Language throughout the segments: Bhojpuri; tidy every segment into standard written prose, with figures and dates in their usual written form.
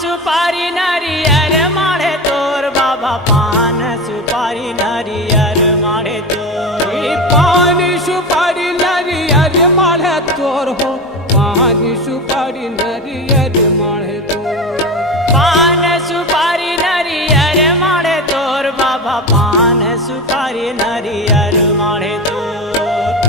सुपारी नारियर माड़े तोर बाबा पान सुपारी नारियर माड़े तोर पान सुपारी नारियर माड़े तोर हो पान सुपारी नारियर माड़े तोर पान सुपारी नारियर माड़े तोर बाबा पान सुपारी नारियर माड़े तोर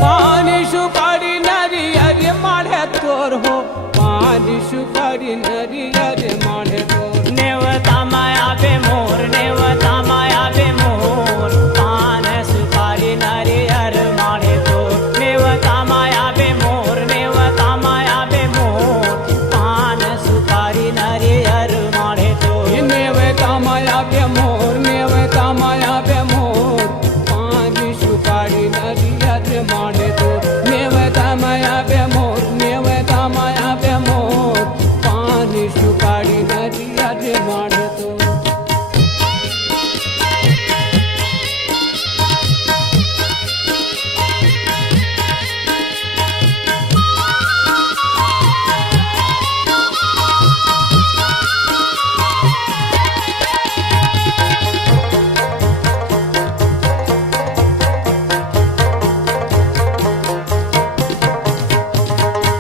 पान सुपारी नारियर माड़े तोर हो पान सुपारी नारियर माड़े तोर नेवता माया बे मोर नेवता माया बे मोर पान सुपारी नारियर माड़े तोर नेवता माया बे मोर नेवता माया बे मोर पान सुपारी नारियर माड़े तोर नेवता माया बे मोर नेवता माया बे मोर पान सुपारी नारियर माड़े तोर नेवता माया बे मोर नेवता माया बे मोर पान सुपारी नारियर माड़े तोर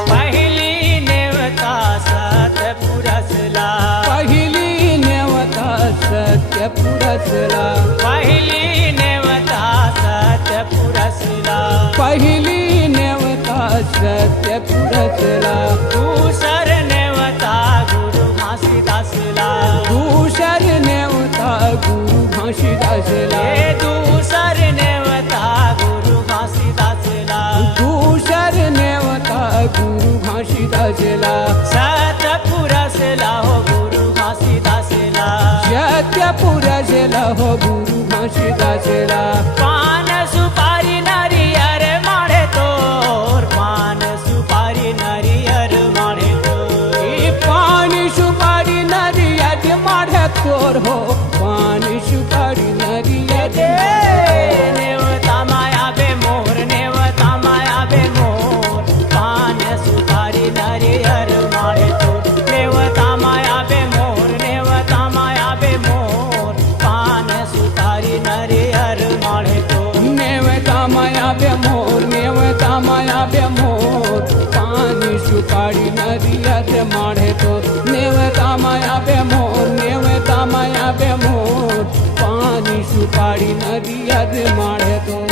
पहिली नेवता सतपुरसला पहिली नेवता सत्य पुरसला पहिली नेवता सतपुरसला पहिली नेवता सत्य पुरसला दूसर नेवता गुरु घासीदासला दूसर नेवता गुरु घासीदासला हे दूसर नेवता गुरु घासीदासला दूसर नेवता गुरु घासीदासला सतपुरसला हो गुरु घासीदासला सत्य पुरसला हो गुरु घासीदासला पान सुपारी नारियर माड़े तोर पान सुपारी नारियर माड़े तोर पान सुपारी नारियर माड़े तोर हो पान सुपारी नारियर नेवता माया बे मोर नेवता माया बे मोर पान सुपारी नारियर माड़े तोर नेवता माया बे मोर नेवता माया बे मोर पान सुपारी नारियर माड़े तोर नेवता माया बे मोर नेवता माया बे मोर पान सुपारी नारियर माड़े तोर नेवता माया बे मोर नेवता माया बे मोर पान सुपारी नारियर माड़े तोर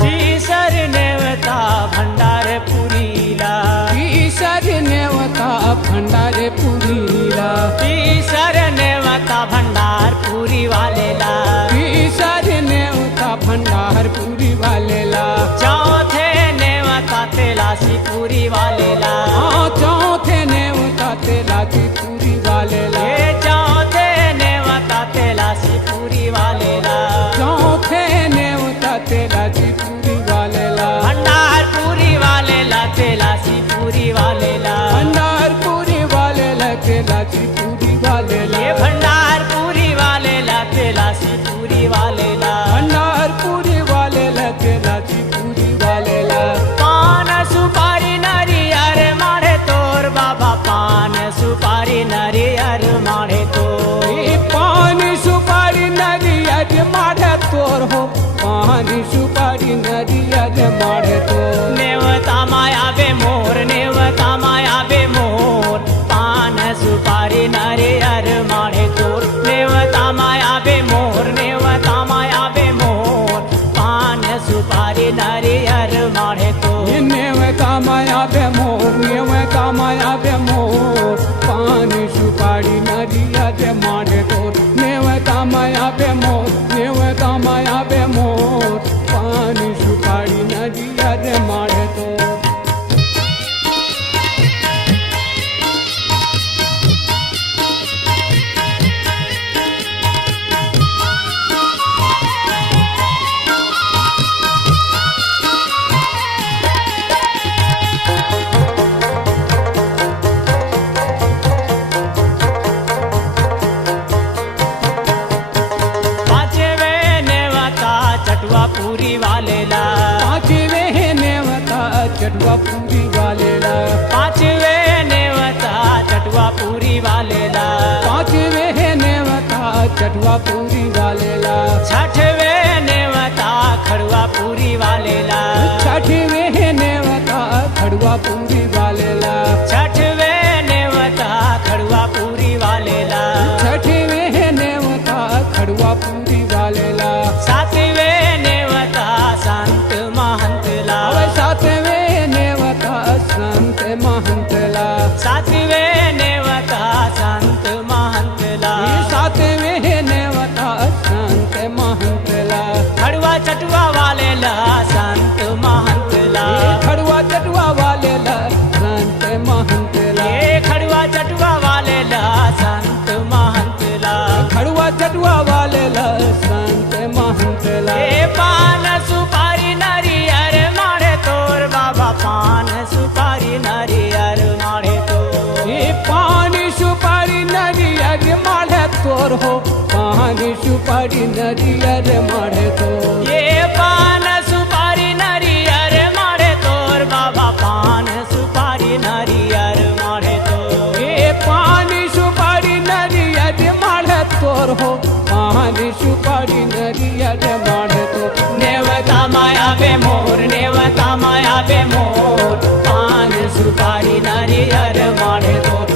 तीसर नेवता भंडार पुरीला ईशर नेवता भंडार पुरीला तीसर नेवता भंडार पुरी वालेला ईशर नेवता भंडार पुरी वालेला चौथे नेवता तेलासी पुरी वालेला चौथे नेवता तेलाची पुरी वालेला ये चौथे नेवता तेलासी पुरी वालेला चौथे नेवता तेलाची पुरी वालेला भंडार पुरी वालेला तेलासी पुरी वालेला भंडार पुरी वालेला तेलाची पुरी वालेला ये भंडार पुरी वालेला तेलासी पुरी वालेला भंडार पुरी वालेला तेलाची पुरी वालेला पान सुपारी नारियर माड़े तोर बाबा पान सुपारी नारियर माड़े तोर पान सुपारी नारियर माड़े तोर हो पान सुपारी नारियर माड़े तोर नेवता माया बे मोर नेवता माया बे मोर पान सुपारी नारियर माड़े तोर नेवता माया बे मोर नेवता माया बे मोर पान सुपारी नारियर माड़े तोर नेवता माया बे मोर नेवता माया बे मोर पान सुपारी नारियर माड़े तोर नेवता माया बे मोर नेवता माया बे मोर पान सुपारी नारियर माड़े पूरी वालेला पांचवे नेवता चटवा पूरी वालेला छठवे नेवता खड़वा पूरी वालेला छठवे नेवता खड़वा पूरी वालेला छठवे नेवता खड़वा पूरी वालेला छठवे नेवता खड़वा पूरी वालेला सातवे नेवता संत महंतला सातवे नेवता संत महंतला सातवे नेवता संत महंतला सातवे नेवता संत महंतला खड़वा चटवा वालेला संत महंतला खड़वा चटवा वालेला संत महंतला ये खड़वा चटवा वालेला संत महंतला खड़वा चटवा वालेला संत महंतला ये पान सुपारी नारियर मारे तोर बाबा पान सुपारी नारियर मारे तोर ये पानी सुपारी नरियर माढ़े तोर हो पानी सुपारी नरियर माढ़े तो ये पान सुपारी नारियर मारे तोर बाबा पान सुपारी नारियर मारे तोर ये पानी सुपारी नरियर माढ़े तोर हो पानी सुपारी नरियर माढ़े तो नेवता माया बे मोर नेवता माया बे मोर पान सुपारी नारियर मारे तोर